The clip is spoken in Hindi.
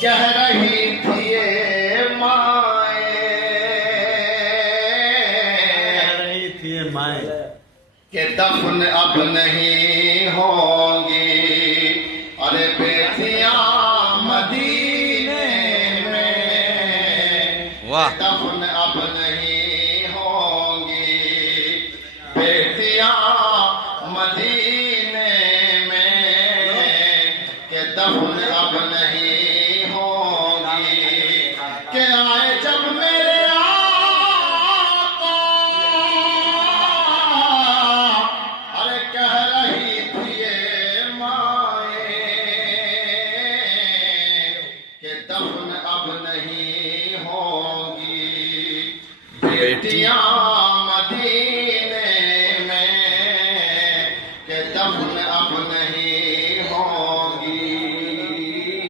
कह रही थी ये माए के दफन अब नहीं होंगी। अरे बेटियां मदीने में वाह दफन अब नहीं होंगी। बेटियां मदीने में के दफन